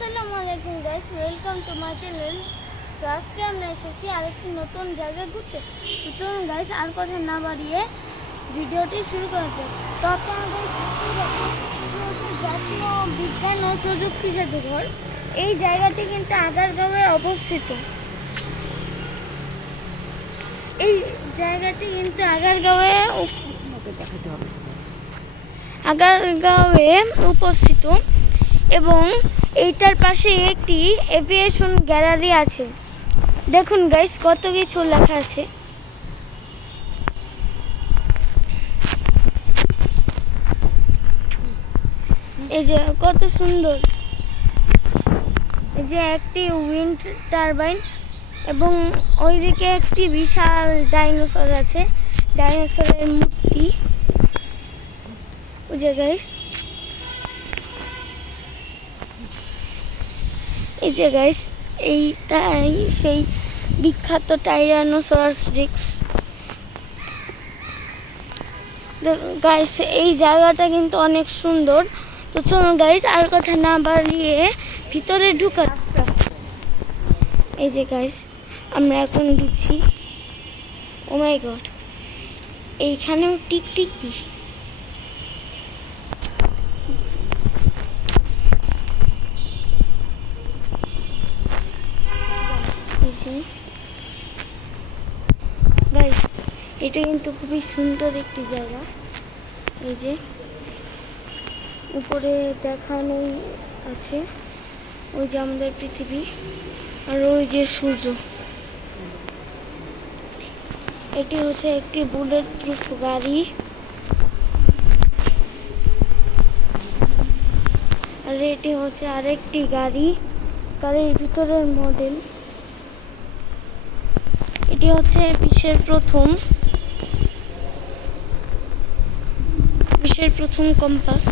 আসসালামু আলাইকুম guys, welcome to my channel. তো আজকে আমরা এসেছি আরেকটি নতুন জায়গায় ঘুরতে। তো চলুন গাইস, আর কথা না বাড়িয়ে ভিডিওটি শুরু করা যাক। তো আপনারা জাতীয় বিজ্ঞান ও প্রযুক্তি জাদুঘর, এই জায়গাটি কিন্তু আগারগাঁওয়ে অবস্থিত। এই জায়গাটি কিন্তু আগারগাঁওয়ে উপস্থিত এবং এইটার পাশে একটি এভিয়েশন গ্যালারি আছে। দেখুন গাইস, কত কিছু লেখা আছে। এই যে কত সুন্দর, এই যে একটি উইন্ড টারবাইন এবং ওইদিকে একটি বিশাল ডাইনোসর আছে, ডাইনোসরের মূর্তি। ওই যে গাইস, এই যে গাইস, এইটাই সেই বিখ্যাত টাইরানোসরাস রিক্স। গাইস, এই জায়গাটা কিন্তু অনেক সুন্দর। তো চলুন গাইস, আর কথা না বাড়িয়ে ভিতরে ঢুকা। এই যে গাইস, আমরা এখন ঢুকছি। ও মাই গড, এইখানেও টিকটিকি। গাইস, এটা কিন্তু খুবই সুন্দর একটি জায়গা। এই যে উপরে দেখানোই আছে, ওই যে আমাদের পৃথিবী আর ওই যে সূর্য। এটি হচ্ছে একটি বুলেট প্রুফ গাড়ি, আর এটি হচ্ছে আরেকটি গাড়ি, গাড়ির ভিতরের মডেল। এটি হচ্ছে বিশ্বের প্রথম কম্পাস।